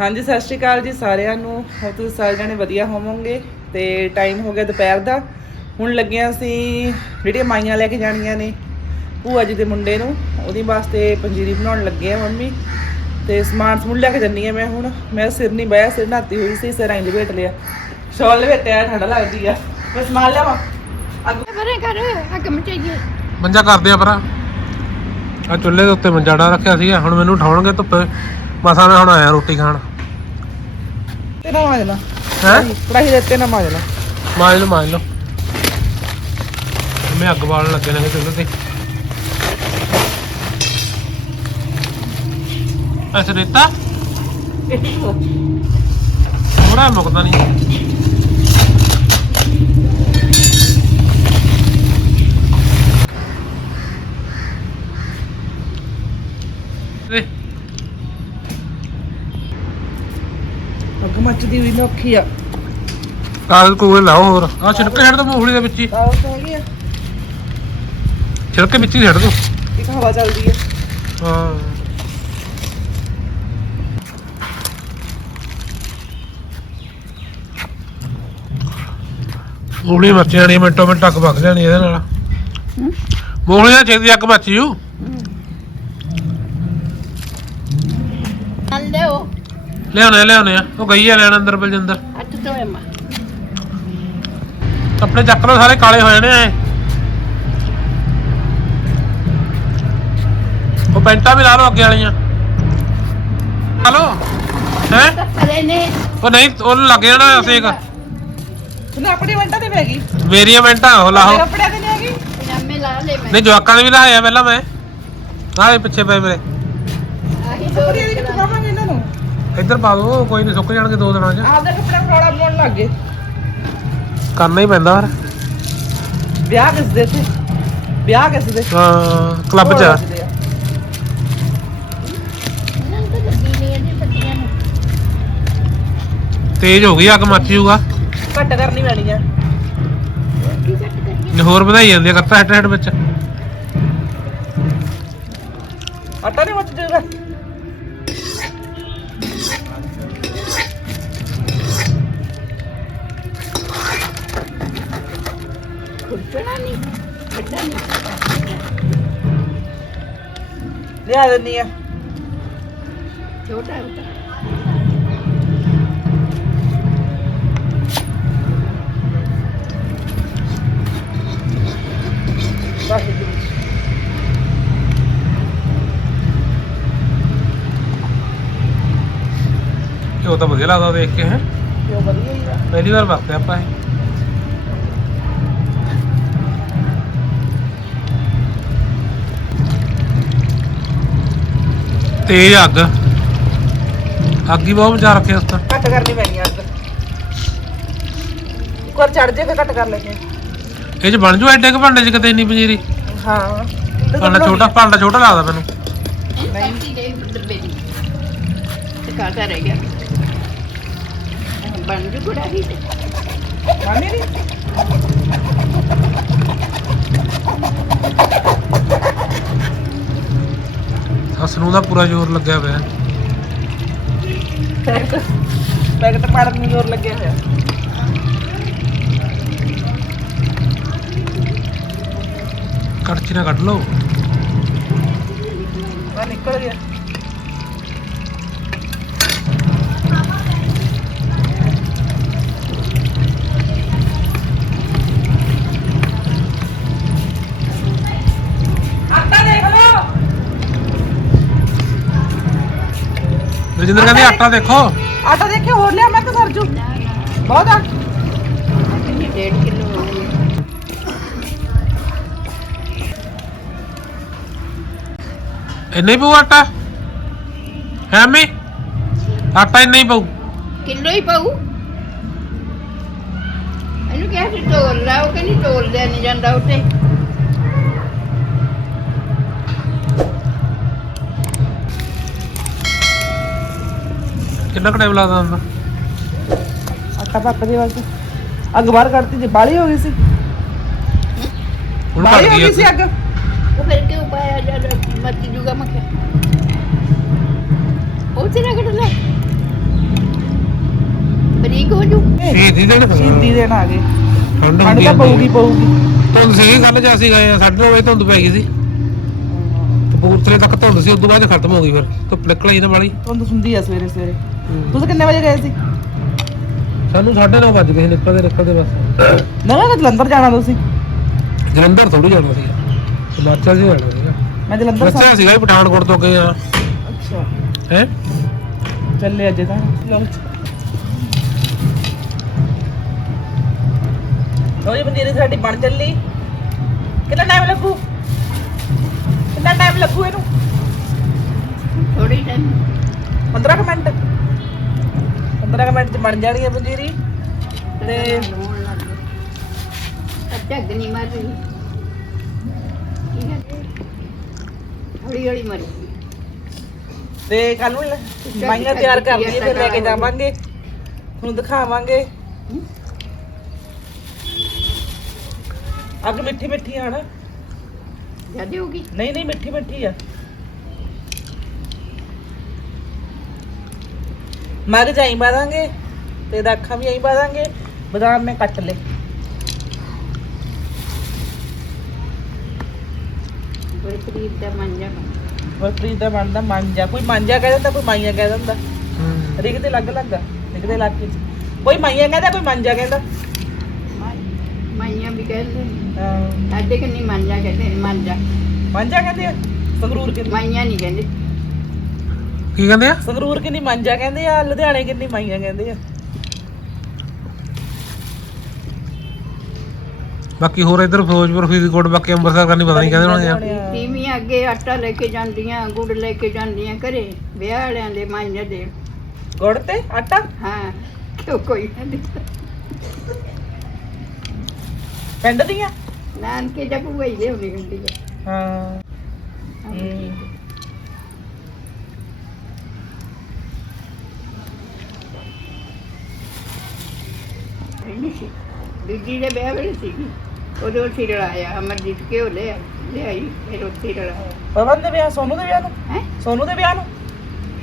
ਹਾਂਜੀ ਸਤਿ ਸ਼੍ਰੀ ਅਕਾਲ ਜੀ ਸਾਰਿਆਂ ਨੂੰ। ਹੋ ਤੁਸੀਂ ਸਾਰੇ ਜਣੇ ਵਧੀਆ ਹੋਵੋਗੇ ਤੇ ਟਾਈਮ ਹੋ ਗਿਆ ਦੁਪਹਿਰ ਦਾ। ਹੁਣ ਲੱਗਿਆ ਸੀ ਜਿਹੜੀਆਂ ਮਾਈਆਂ ਲੈ ਕੇ ਜਾਣੀਆਂ ਨੇ ਭੂਆ ਜੀ ਦੇ ਮੁੰਡੇ ਨੂੰ ਉਹਦੀ ਵਾਸਤੇ ਪੰਜੀਰੀ ਬਣਾਉਣ ਲੱਗੇ ਆ ਮੰਮੀ। ਤੇ ਸਮਾਨ ਸਮੂਨ ਲੈ ਕੇ ਜੰਨੀ ਆ ਮੈਂ ਹੁਣ। ਮੈਂ ਸਿਰ ਨਹੀਂ ਬਾਇਆ ਸਿਰ ਨਹਾਤੀ ਹੋਈ ਸੀ ਸਿਰ ਐਂ ਲਪੇਟ ਲਿਆ। ਸ਼ਾਲ ਲਪੇਟਿਆ ਠੰਡਾ ਲੱਗਦੀ ਆ। ਮੈਂ ਸਮਾਨ ਲਿਆਵਾਂ। ਅੱਗ ਪਰੇ ਕਰ ਅੱਗ ਮਚਾਈਏ। ਮੰਜਾ ਕਰਦੇ ਆ ਭਰਾ। ਆ ਚੁੱਲ੍ਹੇ ਦੇ ਉੱਤੇ ਮੰਜਾ ਡਾ ਰੱਖਿਆ ਸੀਗਾ। ਹੁਣ ਮੈਨੂੰ ਉਠਾਉਣਗੇ ਧੁੱਪੇ। ਮਸਾਂ ਮੈਂ ਹੁਣ ਆਇਆ ਰੋਟੀ ਖਾਣ। ਤੇ ਨਾ ਮਾਜਣਾ ਹੈ? ਕੜਾਹੀ ਦੇ ਉੱਤੇ ਨਾ ਮਾਜਣਾ ਮਾਜ ਲਓ ਮਾਜ ਲਓ ਮੈਂ ਅੱਗ ਬਾਲਣ ਲੱਗੇ ਨੇ ਚੁੱਲ੍ਹੇ ਤੇ। ਅੱਛਾ ਰੇਤਾ ਥੋੜਾ ਮੁਕਦਾ ਨਹੀਂ ਅੱਗ ਮੱਚਦੀ ਹੋਈ ਨੌਖੀ ਆ। ਕਾਗਜ਼ ਕੂਗਜ਼ ਲਾਓ ਹੋਰ। ਆ ਛਿਲਕੇ ਛੱਡ ਦੋ ਮੂੰਗਫਲੀ ਦੇ ਵਿੱਚ ਹੀ। ਆਹ ਤਾਂ ਹੈਗੀ ਆ। ਛਿਲਕੇ ਵਿੱਚ ਹੀ ਛੱਡ ਦੋ। ਇੱਕ ਹਵਾ ਚੱਲਦੀ ਆ। ਹਾਂ। ਮੂਲੀ ਮੱਚ ਜਾਣੀ ਮਿੰਟੋ ਮਿੰਟ ਅੱਗ ਪੱਕ ਜਾਣੀ ਇਹਦੇ ਨਾਲ। ਮੂਲੀ ਦਾ ਛੇਤੀ ਅੱਗ ਮੱਚ ਜੂ। ਨਾਲ ਲਿਓ ਲਿਆਉਣੇ ਲਿਆਉਣੇ ਆ। ਉਹ ਗਈ ਆ ਲੈਣ ਅੰਦਰ ਬਲਜਿੰਦਰ। ਮਾ। ਕੱਪੜੇ ਚੱਕ ਲਓ ਸਾਰੇ ਕਾਲੇ ਹੋ ਜਾਣੇ ਐ ਉਹ ਪੈਂਟਾਂ ਵੀ ਲਾ ਲਓ ਅੱਗੇ ਵਾਲੀਆਂ। ਲਾ ਲਓ। ਹੈ? ਕਰੇ ਨੇ। ਉਹ ਨਹੀਂ ਉਹ ਲੱਗ ਜਾਣਾ ਸੇਕ। ਤੂੰ ਆਪਣੇ ਮਿੰਟਾਂ ਤੇ ਪੈ ਗਈ। ਮੇਰੀਆਂ ਮਿੰਟਾਂ ਉਹ ਲਾਹੋ ਕੱਪੜਿਆਂ ਤੇ ਨਹੀਂ ਹੈਗੀ। ਪਜਾਮੇ ਲਾ ਲੈ ਮੈਂ। ਨਹੀਂ ਜਵਾਕਾਂ ਦੇ ਵੀ ਲਾਇਆ ਪਹਿਲਾਂ ਮੈਂ। ਆਹ ਪਿੱਛੇ ਪਏ ਮੇਰੇ। ਆਹੀ ਦੋ। ਕੱਪੜਿਆਂ ਦੀ ਕਿੱਥੇ ਇੱਧਰ ਪਾ ਦੋ ਕੋਈ ਨਹੀਂ ਸੁੱਕ ਜਾਣਗੇ ਦੋ ਦਿਨਾਂ 'ਚ। ਆਪਦਾ ਕੱਪੜਾ ਫੜਾਉਣਾ ਬਣਾਉਣ ਲੱਗ ਗਏ। ਕਰਨਾ ਹੀ ਪੈਂਦਾ ਫਿਰ। ਵਿਆਹ ਕਿਸ ਦੇ ਤੇ? ਵਿਆਹ ਕਿਸ ਦੇ ਹਾਂ ਕਲੱਬ 'ਚ। ਆ। ਤੇਜ਼ ਹੋ ਗਈ ਅੱਗ ਮੱਚ ਜੂਗਾ ਘੱਟ ਕਰਨੀ ਪੈਣੀ ਆ। ਹੋਰ ਵਧਾਈ ਜਾਂਦੀ ਆ ਹੈਡ ਹੈਡ ਵਿੱਚ। ਆਟਾ ਨਹੀਂ ਮੱਚ ਜਾਊਗਾ ਖੁੱਟਣਾ ਨਹੀਂ ਵੱਡਾ ਨਹੀਂ ਲਿਆ ਦਿੰਨੀ ਆ। ਛੋਟਾ ਹੁੰਦਾ ਬਸ। ਉਹ ਤਾਂ ਵਧੀਆ ਲੱਗਦਾ ਦੇਖ ਕੇ ਹੈ? ਕਿਉਂ ਵਧੀਆ ਹੀ ਆ। ਪਹਿਲੀ ਵਾਰ ਵਰਤਿਆ ਆਪਾਂ ਇਹ। ਤੇਜ਼ ਅੱਗ। ਅੱਗ ਹੀ ਬਹੁਤ ਮਚਾ ਰੱਖਿਆ ਉਸ ਤਾਂ। ਘੱਟ ਕਰਨੀ ਪੈਣੀ ਆ ਅੱਗ। ਇੱਕ ਵਾਰ ਚੜ ਜੇ ਫਿਰ ਘੱਟ ਕਰ ਲੈਂਦੇ ਇਹ ਚ ਬਣ ਜੂ ਐਡੇ ਕ ਭਾਂਡੇ ਚ ਕਿਤੇ ਇੰਨੀ ਪੰਜੀਰੀ? ਹਾਂ। ਭਾਂਡਾ ਛੋਟਾ ਭਾਂਡਾ ਛੋਟਾ ਲੱਗਦਾ ਮੈਨੂੰ। ਨਹੀਂ। ਦੇ ਡੱਬੇ ਦੀ ਤੇ ਕਾਟਾ ਰਹਿ ਗਿਆ। ਬਣ ਜੂ ਬੜਾ ਹੀ। ਤੇ ਮਾਨੀ ਨਹੀਂ। ਸੱਸ ਨੂੰ ਦਾ ਪੂਰਾ ਜ਼ੋਰ ਲੱਗਿਆ ਪਿਆ। ਪੈਕਟ ਪੈਕਟ ਪਾੜਨ ਨੂੰ ਜ਼ੋਰ ਲੱਗਿਆ ਹੋਇਆ। ਕੜਛੀ ਨਾਲ ਕੱਢ ਲਓ। ਆ ਨਿਕਲ ਗਿਆ। ਰਜਿੰਦਰ ਕਹਿੰਦੀ ਆਟਾ ਦੇਖੋ। ਆਟਾ ਦੇਖੇ ਹੋਰ ਲਿਆ ਮੈਂ ਤਾਂ ਸਰਜੂ ਬਹੁਤ ਆ। ਡੇਢ ਕਿਲੋ ਇੰਨਾ ਹੀ ਪਊ ਆਟਾ? ਹੈ ਮੀ ਆਟਾ ਇੰਨਾ ਹੀ ਪਊ। ਕਿਲੋ ਹੀ ਪਾਉ ਇਹਨੂੰ ਕਿਹਾ ਸੀ ਤੋਲ ਲਾ ਉਹ ਕਹਿੰਦੀ ਤੋਲ ਲਿਆ ਨਹੀਂ ਜਾਂਦਾ ਉੱਤੇ ਕਿੰਨਾ ਕੁ ਟਾਈਮ ਲੱਗਦਾ ਹੁੰਦਾ? ਆਟਾ ਪੱਕ ਦੇ ਵਾਸਤੇ ਅੱਗ ਬਾਹਰ ਕੱਢਤੀ ਜੇ ਬਾਲੀ ਹੋ ਗਈ ਸੀ। ਹੁਣ ਬਾਲੀ ਹੋ ਗਈ ਗਈ ਸੀ ਅੱਗ। ਉਹ ਫਿਰ ਕਿਉਂ ਪਾਇਆ? ਜਦ ਮੱਤੀ ਜੂਗਾ ਮੱਖਿਆ ਉਹ ਤੇਰਾ ਕੱਢ ਲੈ ਠੀਕ ਹੋ ਜੂ। ਸ਼ਹੀਦੀ ਦਿਨ ਸ਼ਹੀਦੀ ਦੇਣ ਆ ਗਏ। ਠੰਡ ਠੰਡ ਹੁੰਦੀ ਤਾਂ ਆ। ਪਊਗੀ ਪਊਗੀ। ਧੁੰਦ ਸੀ ਕੱਲ ਜੇ ਅਸੀਂ ਗਏ ਆ। 9:30 ਵਜੇ ਧੁੰਦ ਪੈ ਗਈ ਸੀ। ਕਪੂਰਥਲੇ ਤੱਕ ਧੁੰਦ ਸੀ ਉਦੋਂ ਬਾਅਦ ਖਤਮ ਹੋ ਗਈ ਫਿਰ। ਧੁੱਪ ਨਿਕਲ ਆਈ ਨਾ ਵਾਲੀ ਤੁਹਾਨੂੰ ਸੁਣਦੀ ਆ ਸਵੇਰੇ ਸਵੇਰੇ। ਤੁਸੀਂ ਕਿੰਨੇ ਵਜੇ ਗਏ ਸੀ? ਸਾਨੂੰ 9:30 ਵੱਜ ਗਏ ਸੀ ਨਿਕਲਦੇ ਨਿਕਲਦੇ ਬਸ। ਨਾ ਨਾ ਜਲੰਧਰ ਜਾਣਾ ਤੁਸੀਂ? ਜਲੰਧਰ ਥੋੜੀ ਜਾਣਾ ਸੀਗਾ। ਹਿਮਾਚਲ ਜੀ ਜਾਣਾ ਸੀਗਾ। ਮੈਂ ਜਲੰਧਰ ਦੱਸਿਆ ਸੀਗਾ ਵੀ ਪਠਾਨਕੋਟ ਤੋਂ ਗਏ ਆ। ਅੱਛਾ। ਹੈ? ਚੱਲੇ ਅੱਜ ਤਾਂ। ਲਓ ਜੀ। ਬੰਦੀ ਸਾਡੀ ਬਣ ਚੱਲੀ। ਕਿੰਨਾ ਟਾਈਮ ਲੱਗੂ? ਕਿੰਨਾ ਟਾਈਮ ਲੱਗੂ ਇਹਨੂੰ ਥੋੜੀ ਟਾਈਮ 15 ਕੁ ਮਿੰਟ 15 ਕੁ ਮਿੰਟ ਚ ਬਣ ਜਾਣੀ ਹੈ ਪੰਜੀਰੀ ਤੇ ਅੱਛਾ ਗਨੀ ਮਾਰ ਰਹੀ ਹੌਲੀ ਹੌਲੀ ਮਰ ਤੇ ਕੱਲ ਨੂੰ ਲੈ- ਮਾਈਆਂ ਤਿਆਰ ਕਰ ਲਈਏ ਫਿਰ ਲੈ ਕੇ ਜਾਵਾਂਗੇ ਤੁਹਾਨੂੰ ਦਿਖਾਵਾਂਗੇ ਅੱਗ ਮਿੱਠੀ ਮਿੱਠੀ ਆ ਨਾ ਜਿਆਦੇ ਹੋਗੀ ਨਹੀਂ ਨਹੀਂ ਮਿੱਠੀ ਮਿੱਠੀ ਆ। ਮਗ ਜਾਈ ਬਾਦਾਂਗੇ ਤੇ ਦਾਖਾਂ ਵੀ ਆਈ ਬਾਦਾਂਗੇ ਬਦਾਮ ਮੈਂ ਕੱਟ ਲੇ ਕਰੀਬ ਦਾ ਮੰਜਾ ਵਰਪ੍ਰੀਤ ਦਾ ਬਣਦਾ ਮਾਂਜਾ। ਕੋਈ ਮਾਂਜਾ ਕਹਿ ਦਿੰਦਾ ਕੋਈ ਮਾਈਆ ਕਹਿ ਦਿੰਦਾ। ਰਿਕ ਤੇ ਲੱਗ ਲੱਗਾ ਰਿਕ ਦੇ ਚ। ਕੋਈ ਮਾਈਆ ਕਹਿੰਦਾ ਕੋਈ ਮਾਂਜਾ ਕਹਿੰਦਾ ਮਾਈਆਂ ਵੀ ਕਹਿੰਦੇ ਨੇ। ਹਾਂ, ਸਾਡੇ ਕੰਨੀ ਮੰਜਾ ਕਹਿੰਦੇ ਨੇ, ਮੰਜਾ ਮਾਂਜਾ ਕਹਿੰਦੇ ਆ? ਸੰਗਰੂਰ ਕਿੰਨੀ? ਮਾਈਆਂ ਨਹੀਂ ਕਹਿੰਦੇ। ਕੀ ਕਹਿੰਦੇ ਆ? ਸੰਗਰੂਰ ਕਿੰਨੀ ਮਾਂਜਾ ਕਹਿੰਦੇ ਆ ਲੁਧਿਆਣੇ ਕਿੰਨੀ ਮਾਈਆ ਕਹਿੰਦੇ ਆ। ਬਾਕੀ ਹੋਰ ਇਧਰ ਫਿਰੋਜ਼ਪੁਰ ਫਰੀਦਕੋਟ ਬਾਕੀ ਅੰਮ੍ਰਿਤਸਰ ਕਰਨੀ ਪਤਾ ਨਹੀਂ ਕਹਿੰਦੇ ਹੋਣੇ ਆ। ਤੀਵੀਆਂ ਅੱਗੇ ਆਟਾ ਲੈ ਕੇ ਜਾਂਦੀਆਂ ਗੁੜ ਲੈ ਕੇ ਜਾਂਦੀਆਂ ਘਰੇ ਵਿਆਹ ਵਾਲਿਆਂ ਦੇ ਮਾਈਆਂ ਦੇ। ਗੁੜ ਤੇ ਆਟਾ? ਹਾਂ ਕਿਉਂ ਕੋਈ ਨਾ ਦਿੱਤਾ ਪਿੰਡ ਦੀਆਂ? ਨਾਨਕੇ ਜਾਂ ਭੂਆ ਹੀ ਲਿਆਉਣੀ ਹੁੰਦੀ ਹੈ। ਹਾਂ। ਹਮ। ਨਹੀਂ ਸੀ। ਦੂਜੀ ਦੇ ਵਿਆਹ ਵੇਲੇ ਸੀ ਉਹਦੇ ਉੱਥੇ ਰਲਾਇਆ ਅਮਰਜੀਤ ਘਿਓ ਲਿਆ ਲਿਆਈ ਫਿਰ ਉੱਥੇ ਰਲਾਇਆ। ਪਵਨ ਦੇ ਵਿਆਹ ਸੋਨੂ ਦੇ ਵਿਆਹ ਨੂੰ? ਹੈ? ਸੋਨੂ ਦੇ ਵਿਆਹ ਨੂੰ?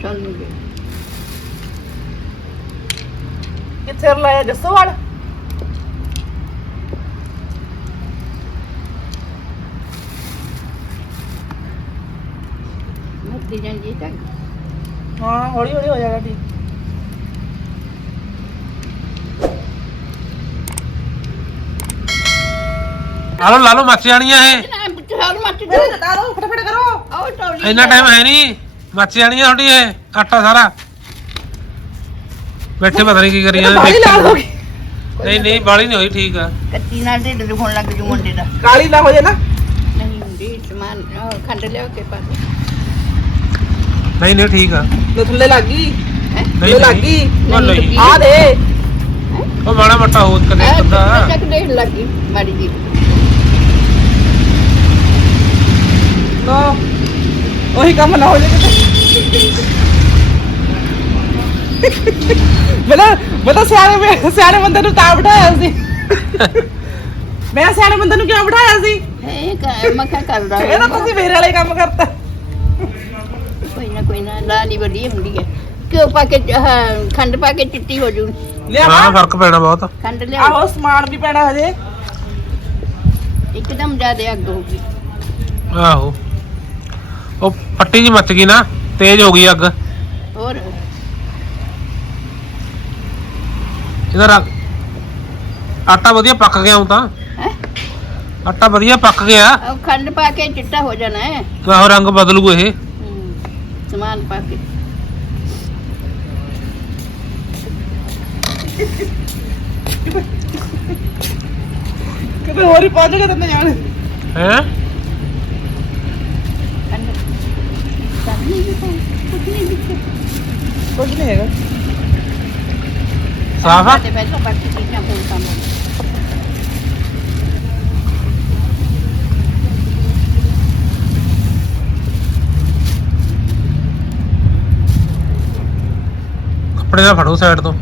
ਸਾਨੂੰ ਦੇ ਕਿੱਥੇ ਲਾਇਆ ਜੱਸੋਵਾਲ? ਮੱਤੀ ਜਾਂਦੀ ਤੱਕ ਹਾਂ ਹੌਲੀ ਹੌਲੀ ਹੋ ਜਾਏਗਾ ਠੀਕ। ਆ ਲੋ ਲਾ ਲੋ ਮੱਚ ਜਾਣੀਆਂ ਇਹ ਲਓ ਫਟਾਫਟ ਕਰੋ। ਆਓ ਟੌਲੀ ਇੰਨਾ ਟਾਈਮ ਹੈ ਨਹੀਂ ਮੱਚ ਜਾਣੀਆਂ ਤੁਹਾਡੀ ਇਹ ਆਟਾ ਸਾਰਾ। ਬੈਠੇ ਪਤਾ ਨਹੀਂ ਕੀ ਕਰੀ ਜਾਂਦੇ ਕਾਲੀ ਲਾਲ ਹੋ ਦੇਖੀ। ਗਈ। ਨਹੀਂ ਨਹੀਂ ਬਾਲੀ ਨਹੀਂ ਹੋਈ ਠੀਕ ਆ। ਕੱਤੀ ਨਾਲ ਢਿੱਡ ਦੁਖਣ ਲੱਗ ਜੂ ਮੁੰਡੇ ਦਾ। ਕਾਲੀ ਨਾ ਹੋ ਜਾਏ ਨਾ। ਨਹੀਂ ਹੁੰਦੀ ਸਮਾਨ ਖੰਡ ਲਿਆ ਕੇ ਪਾ ਦੇ ਨਹੀਂ ਨਹੀਂ ਠੀਕ ਆ। ਲੋ ਥੱਲੇ ਲੱਗ ਗਈ। ਹੈ? ਨਹੀਂ ਲੋ ਲੱਗ ਗਈ। ਨਹੀਂ ਆ ਦੇ। ਉਹ ਮਾੜਾ ਮੱਟਾ ਹੋ ਕਦੇ ਬੰਦਾ। ਚੱਕ ਢੇੜ ਲੱਗੀ ਮਾੜੀ ਜੀ ਲੋ ਉਹੀ ਕੰਮ ਨਾ ਹੋ ਜਾਏ ਕਿਤੇ। ਬਲਾ ਬਲਾ ਸਿਆਣੇ ਮੈਂ- ਸਿਆਣੇ ਬੰਦੇ ਨੂੰ ਤਾਂ ਬਿਠਾਇਆ ਸੀ। ਮੈਂ ਸਿਆਣੇ ਬੰਦੇ ਨੂੰ ਕਿਉਂ ਬਿਠਾਇਆ ਸੀ? ਹੈ ਕ- ਮੱਖਾ ਕਰਦਾ ਇਹ ਤਾਂ ਤੁਸੀਂ ਮੇਰੇ ਵਾਲੇ ਕੰਮ ਕਰਤਾ। ਲਾਲੀ ਵੱਡੀ ਹੁੰਦੀ ਹੈ। ਕਿਉਂ ਪਾ ਕੇ ਆਹ, ਖੰਡ ਪਾ ਕੇ ਚਿੱਟੀ ਹੋ ਜੂ। ਲਿਆ ਹਾਂ ਫ਼ਰਕ ਪੈਣਾ ਬਹੁਤ। ਖੰਡ ਲਿਆ ਆਹੋ ਸਮਾਨ ਵੀ ਪੈਣਾ ਹਜੇ। ਇੱਕਦਮ ਜ਼ਿਆਦਾ ਅੱਗ ਹੋਊਗੀ ਆਹੋ। ਉਹ ਫੱਟੀ ਜੀ ਮੱਚ ਗਈ ਨਾ ਤੇਜ਼ ਹੋ ਗਈ ਅੱਗ। ਹੋਰ? ਇਹਦਾ ਰੰਗ ਆਟਾ ਵਧੀਆ ਪੱਕ ਗਿਆ ਹੁਣ ਤਾਂ। ਹੈ? ਆਟਾ ਵਧੀਆ ਪੱਕ ਗਿਆ। ਉਹ ਖੰਡ ਪਾ ਕੇ ਚਿੱਟਾ ਹੋ ਜਾਣਾ ਹੈ। ਆਹੋ ਰੰਗ ਬਦਲੂ ਇਹ। ਸਮਾਨ ਪਾ ਕੇ ਕਿਤੇ ਹੋਰ ਹੀ ਪਹੁੰਚ ਗਏ ਤੈਨੂੰ ਜਾਣ ਹੈ ਖੰਡ ਸਭ ਨਹੀਂ ਦਿੱਤਾ ਕੁਝ ਨਹੀਂ ਦਿੱਤਾ ਕੁਝ ਨਹੀਂ ਹੈਗਾ ਸਾਫ਼ ਆ ਤੇ ਪਹਿਲਾਂ ਬਾਕੀ ਚੀਜ਼ਾਂ ਕੋਈ ਕੰਮ ਨਹੀਂ ਕੱਪੜੇ ਦਾ ਫੜੋ ਸਾਈਡ ਤੋਂ।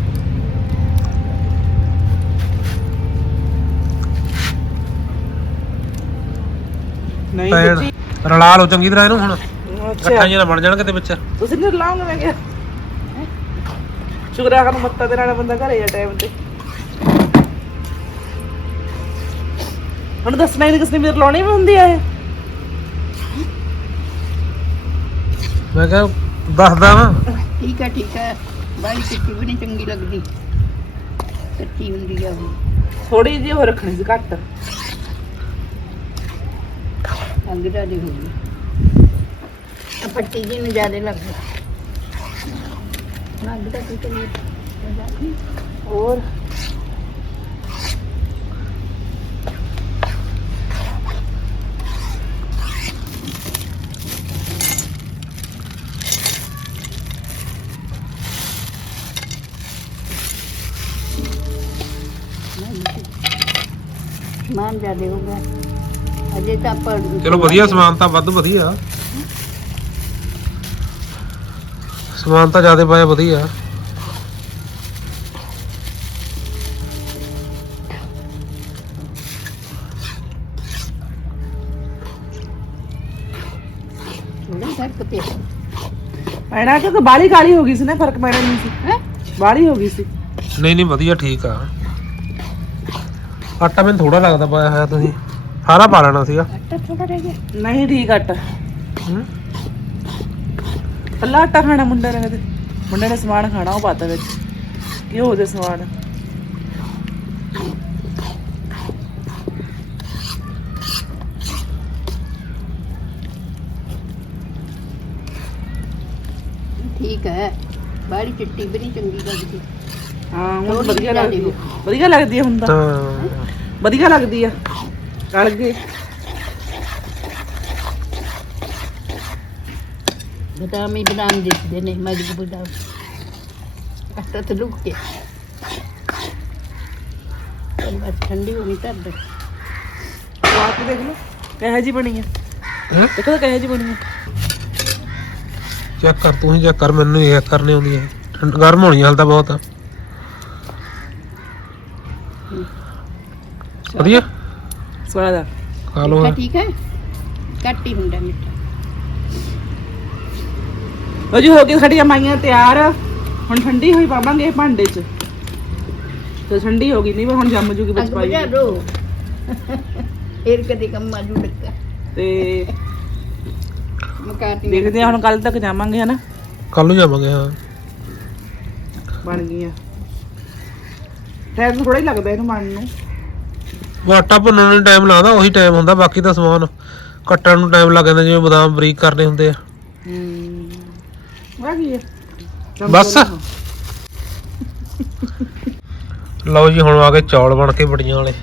ਨਹੀਂ ਪੈਣ ਰਲਾ ਲਓ ਚੰਗੀ ਤਰ੍ਹਾਂ ਇਹਨੂੰ ਹੁਣ। ਇਕੱਠਾ ਅੱਛਾ ਜਿਹਾ ਨਾ ਬਣ ਜਾਣ ਕਿਤੇ ਵਿੱਚ। ਤੁਸੀਂ ਨਹੀਂ ਲਾਉਂਗੇ ਮੈਂ ਕਿਹਾ। ਸ਼ੁਕਰ ਆ ਮੱਤਾ ਦੇ ਨਾਲ ਬੰਦਾ ਘਰੇ ਆ ਟਾਈਮ ਤੇ। ਹੁਣ ਦੱਸਣਾ ਹੀ ਨਹੀਂ ਕਿਸ ਨੇ ਮੇਰੇ ਲਾਉਣੀ ਵੀ ਹੁੰਦੀ ਆ ਇਹ। ਮੈਂ ਕਿਹਾ ਦੱਸਦਾ ਵਾਂ। ਠੀਕ ਹੈ ਠੀਕ ਹੈ ਬਾਈ ਚਿੱਟੀ ਵੀ ਨਹੀਂ ਚੰਗੀ ਲੱਗਦੀ। ਕੱਚੀ ਹੁੰਦੀ ਆ ਉਹ। ਥੋੜੀ ਜਿਹੀ ਹੋਰ ਰੱਖਣੀ ਸੀ ਘੱਟ। ਅੰਗ ਦਾ ਦੇ ਹੋ ਗਈ। ਆ ਪੱਟੀ ਜੀ ਨੂੰ ਜ਼ਿਆਦਾ ਲੱਗਦਾ ਨੰਗ ਦਾ ਕੀ ਕਰੀਏ ਹੋਰ? ਸਮਾਨ ਜ਼ਿਆਦਾ ਹੋ ਗਿਆ। ਅਜੇ ਤਾਂ ਆਪਾਂ ਚਲੋ ਵਧੀਆ ਸਮਾਨ ਤਾਂ ਵੱਧ ਵਧੀਆ। ਸਮਾਨ ਤਾਂ ਜ਼ਿਆਦਾ ਪਾਇਆ ਵਧੀਆ। ਪੈਣਾ ਕਿਉਂਕਿ ਬਾਲੀ ਕਾਲੀ ਹੋ ਗਈ ਸੀ ਨਾ ਫ਼ਰਕ ਪੈਣਾ ਨਹੀਂ ਸੀ। ਹੈ? ਬਾਲੀ ਹੋ ਗਈ ਸੀ। ਨਹੀਂ ਨਹੀਂ ਵਧੀਆ ਠੀਕ ਆ। ਆਟਾ ਮੈਨੂੰ ਥੋੜਾ ਲੱਗਦਾ ਪਾਇਆ ਹੋਇਆ ਤੁਸੀਂ। ਸਾਰਾ ਪਾ ਲੈਣਾ ਸੀਗਾ। ਆਟਾ ਥੋੜਾ ਰਹਿ ਗਿਆ। ਨਹੀਂ ਠੀਕ ਆਟਾ। ਹਮ? ਕੱਲਾ ਆਟਾ ਖਾਣਾ ਮੁੰਡੇ ਨੇ ਕਦੇ। ਮੁੰਡੇ ਨੇ ਸਮਾਨ ਖਾਣਾ ਉਹ ਪਾਤਾ ਵਿੱਚ। ਘਿਓ ਦੇ ਸਮਾਨ? ਠੀਕ ਹੈ। ਬਾੜੀ ਚਿੱਟੀ ਵੀ ਨਹੀਂ ਚੰਗੀ ਲੱਗਦੀ। ਹਾਂ ਹੁਣ ਵਧੀਆ ਲੱਗਦੀ। ਆ ਵਧੀਆ ਲੱਗਦੀ ਤਾਂ। ਤਾਂ ਵਧੀਆ ਲੱਗਦੀ ਆ। ਗਲ ਗਏ। ਬਦਾਮ ਹੀ ਬਦਾਮ ਦਿਸਦੇ ਨੇ ਮਜਬੂਤ ਬਦਾਮ। ਆਟਾ ਤੇ ਲੁਕ ਕੇ ਬਸ ਠੰਡੀ ਹੋ ਗਈ ਧਰ ਦੇ ਕੇ ਦੇਖ ਲਓ ਕਿਹੋ ਜੀ ਬਣੀ ਆ। ਹੈਂ? ਦੇਖੋ ਤਾਂ ਕਿਹੋ ਜੀ ਬਣੀ ਆ। ਚੈੱਕ ਕਰ ਤੂੰ ਹੀ ਚੈੱਕ ਕਰ ਮੈਨੂੰ ਇਹ ਕਰਨੀ ਆਉਂਦੀ ਹੈ ਠੰਡ ਗਰਮ ਹੋਣੀ ਹਾਲ ਤਾਂ ਬਹੁਤ ਆ। ਵਧੀਆ? ਸਵਾਦ ਆ ਖਾ ਲਓ ਮਿੱਠਾ ਠੀਕ ਹੈ? ਘੱਟ ਹੀ ਹੁੰਦਾ ਮਿੱਠਾ। ਲੋ ਜੀ ਹੋ ਗਈ ਸਾਡੀਆਂ ਮਾਈਆਂ ਤਿਆਰ। ਹੁਣ ਠੰਡੀ ਹੋਈ ਪਾਵਾਂਗੇ ਇਹ ਭਾਂਡੇ 'ਚ। ਤੇ ਠੰਡੀ ਹੋ ਗਈ ਨਹੀਂ ਹੁਣ ਜੰਮ ਜੂਗੀ ਵਿੱਚ ਅੱਗ ਪਾਈ ਬੁਝਾ ਦੋ। ਫੇਰ ਕਦੇ ਕੰਮ ਆਜੂ ਡੱਕਾ ਤੇ ਮਕਾਤੀ ਦੇਖਦੇ ਆ ਹੁਣ ਕੱਲ ਤੱਕ ਜਾਵਾਂਗੇ ਹਨਾ? ਕੱਲ ਨੂੰ ਜਾਵਾਂਗੇ ਹਾਂ। ਬਣ ਗਈਆਂ। ਟਾਈਮ ਥੋੜਾ ਹੀ ਲੱਗਦਾ ਇਹਨੂੰ ਬਣਨ ਨੂੰ। ਉਹ ਆਟਾ ਭੁੰਨਣ ਨੂੰ ਟਾਈਮ ਲੱਗਦਾ ਉਹੀ ਟਾਈਮ ਹੁੰਦਾ ਬਾਕੀ ਤਾਂ ਸਮਾਨ ਕੱਟਣ ਨੂੰ ਟਾਈਮ ਲੱਗ ਜਾਂਦਾ ਜਿਵੇਂ ਬਦਾਮ ਬਰੀਕ ਕਰਨੇ ਹੁੰਦੇ ਆ। ਬਸ? ਲਓ ਜੀ ਹੁਣ ਆ ਗਏ ਚੌਲ ਬਣ ਕੇ ਬੜੀਆਂ ਵਾਲੇ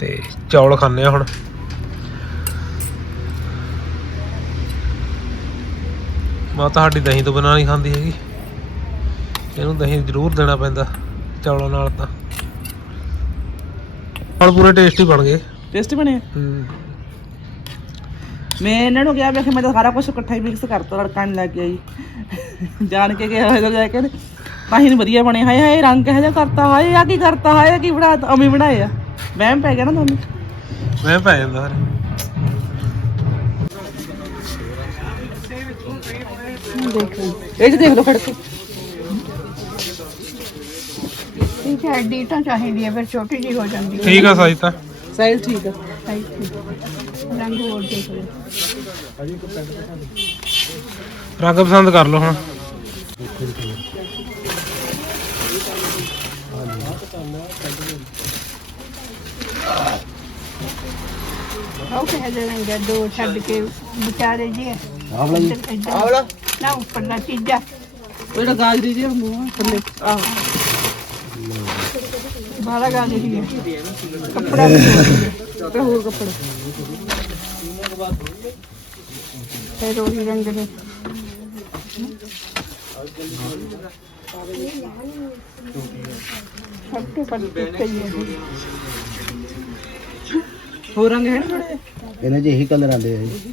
ਤੇ ਚੌਲ ਖਾਣੇ ਆ ਹੁਣ। ਮਾਂ ਤਾਂ ਸਾਡੀ ਦਹੀਂ ਤੋਂ ਬਿਨਾਂ ਨਹੀਂ ਖਾਂਦੀ ਹੈਗੀ। ਇਹਨੂੰ ਦਹੀਂ ਜ਼ਰੂਰ ਦੇਣਾ ਪੈਂਦਾ ਚੌਲਾਂ ਨਾਲ ਤਾਂ। ਚੌਲ ਪੂਰੇ ਟੇਸਟੀ ਬਣ ਗਏ। ਟੇਸਟੀ ਬਣਿਆ ਹੂੰ। ਮੈਂ ਇਹਨਾਂ ਨੂੰ ਕਿਹਾ ਮੈਂ ਕਿ ਮੈਂ ਤਾਂ ਸਾਰਾ ਕੁਝ ਇਕੱਠਾ ਹੀ ਮਿਕਸ ਕਰਤਾ ਤੜਕਾ ਨਹੀਂ ਗਿਆ ਜੀ ਜਾਣ ਕੇ ਗਿਆ ਹੋਇਆ ਜਾ ਕੇ ਤਾਂ ਹੀ ਵਧੀਆ ਬਣੇ ਹਾਏ ਹਾਏ ਰੰਗ ਕਿਹੋ ਜਿਹਾ ਕਰਤਾ ਹਾਏ ਆ ਕੀ ਕਰਤਾ ਹਾਏ ਕੀ ਬਣਾ ਅਮੀ ਬਣਾਏ ਆ। ਵਹਿਮ ਪੈ ਗਿਆ ਨਾ ਤੁਹਾਨੂੰ? ਮੈਂ ਪੈ ਜਾਂਦਾ ਫਿਰ। ਇਹ ਦੇਖ ਲਓ ਖੜ ਕੇ ਠੀਕ ਹੈ ਐਡੀ ਤਾਂ ਚਾਹੀਦੀ ਹੈ ਫਿਰ ਛੋਟੀ ਜੀ ਹੋ ਜਾਂਦੀ ਹੈ। ਠੀਕ ਆ ਸਾਈ ਤਾਂ। ਸਾਈਜ਼ ਠੀਕ ਆ। ਸਾਈਜ਼ ਠੀਕ। ਰੰਗ ਹੋਰ ਦੇਖ ਲਓ। ਰੰਗ ਪਸੰਦ ਕਰ ਲਓ ਹੁਣ। ਉਹ ਕਹਿ ਦੇਣਗੇ ਦੋ ਛੱਡ ਕੇ ਵਿਚਾਰੇ ਜੀ। ਆਵਲਾ ਆਵਲਾ ਨਾ ਉੱਪਰਲਾ ਚੀਜ਼ਾਂ ਉਹ ਜਿਹੜਾ ਗਾਜਰੀ ਜਿਹੀ ਹੁੰਦੀ ਆ ਥੱਲੇ। ਆਹ। ਬਾਲਾ ਗਾ ਜਿਹੜੀ ਹੈ ਕੱਪੜਾ ਵੀ ਹੋਰ ਹੈ। ਤੇ ਹੋਰ ਕੱਪੜਾ। ਫਿਰ ਉਹੀ ਰੰਗ ਦੇ। ਸਭ ਤੋਂ ਕਈ ਹੈ ਹੋਰ ਰੰਗ ਹੈ ਥੋੜੇ ਇਹਨਾਂ 'ਚ ਇਹੀ ਕਲਰ ਆਉਂਦੇ ਆ ਜੀ।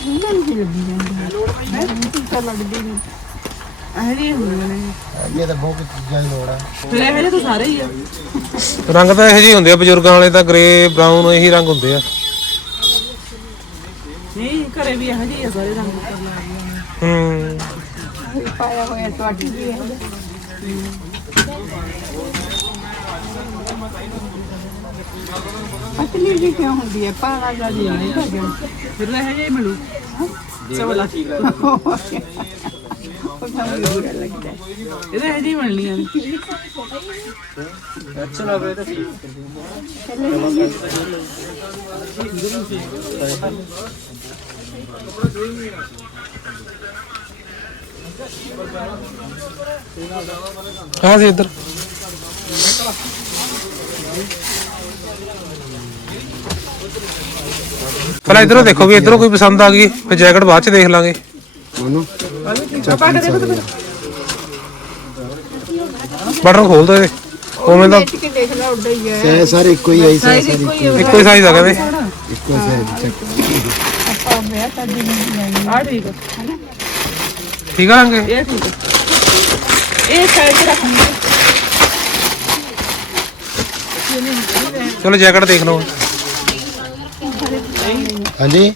ਕੀ ਲੱਗੀ ਜਾਂਦੀ ਹੈ ਹੈ ਤਾਂ ਲੱਗਦੀ ਨਹੀਂ ਇਹ ਜੀ ਹੁੰਦੇ ਨੇ ਇਹ ਤਾਂ ਬਹੁਤ ਚੀਜ਼ਾਂ ਦੀ ਲੋੜ ਆ ਫਿਰ ਇਹ ਜਿਹੇ ਤਾਂ ਸਾਰੇ ਹੀ ਆ ਰੰਗ ਤਾਂ ਇਹੋ ਜਿਹੇ ਹੁੰਦੇ ਆ ਬਜ਼ੁਰਗਾਂ ਵਾਲੇ ਤਾਂ ਗ੍ਰੇ ਬਰਾਊਨ ਇਹੀ ਰੰਗ ਹੁੰਦੇ ਆ। ਨਹੀਂ ਘਰੇ ਵੀ ਇਹੋ ਜਿਹੇ ਸਾਰੇ ਰੰਗ। ਕਰ ਲਾਏ ਹੂੰ। ਪਾਇਆ ਹੋਇਆ ਤੁਹਾਡੀ ਵੀ ਹੈ ਪਤਲੀ ਜੀ ਕਿਉਂ ਹੁੰਦੀ ਹੈ? ਪਾਲਾ ਦਾ ਜੀ ਨਹੀਂ ਭਜਣ ਫਿਰ ਇਹ ਜਿਹੇ ਹੀ ਮਿਲੂ। ਚਵਲਾ। ਉਹ ਤਾਂ ਮੈਨੂੰ ਬੁਰਾ ਲੱਗਦਾ ਹੈ। ਇਹਦੇ ਇਹ ਜਿਹੇ ਹੀ ਸੀ ਇੱਧਰ। ਪਹਿਲਾਂ ਇਧਰੋਂ ਦੇਖੋ ਵੀ ਇਧਰੋਂ ਕੋਈ ਪਸੰਦ ਆ ਗਈ ਫਿਰ ਜੈਕਟ ਬਾਅਦ ਚ ਦੇਖ ਲਾਂਗੇ। ਉਹਨੂੰ ਪਾ ਕੇ ਦੇਖੋ ਤਾਂ ਫਿਰ ਬਟਨ ਖੋਲ ਦੋ ਇਹਦੇ। ਉਵੇਂ ਦਾ ਦੇਖ ਲਾ ਉੱਡਾ ਹੀ ਹੈ। ਇਹ ਸਾਰੇ ਇੱਕੋ ਹੀ ਆਈ ਸਾਰੇ ਸਾਰੇ ਇੱਕੋ ਹੀ ਸਾਈਜ਼ ਆ ਕਹਿੰਦੇ। ਇੱਕੋ ਸਾਈਜ਼ ਚੱਕ। ਆਪਾਂ ਵਿਆਹ ਤਾਂ ਦੀ ਨਹੀਂ ਲੈਣੀ ਆ ਠੀਕ ਆ। ਰੰਗ ਇਹ? ਠੀਕ ਸਾਈਡ ਤੇ। ਚਲੋ ਜੈਕਟ ਦੇਖ ਲਓ ਹਾਂਜੀ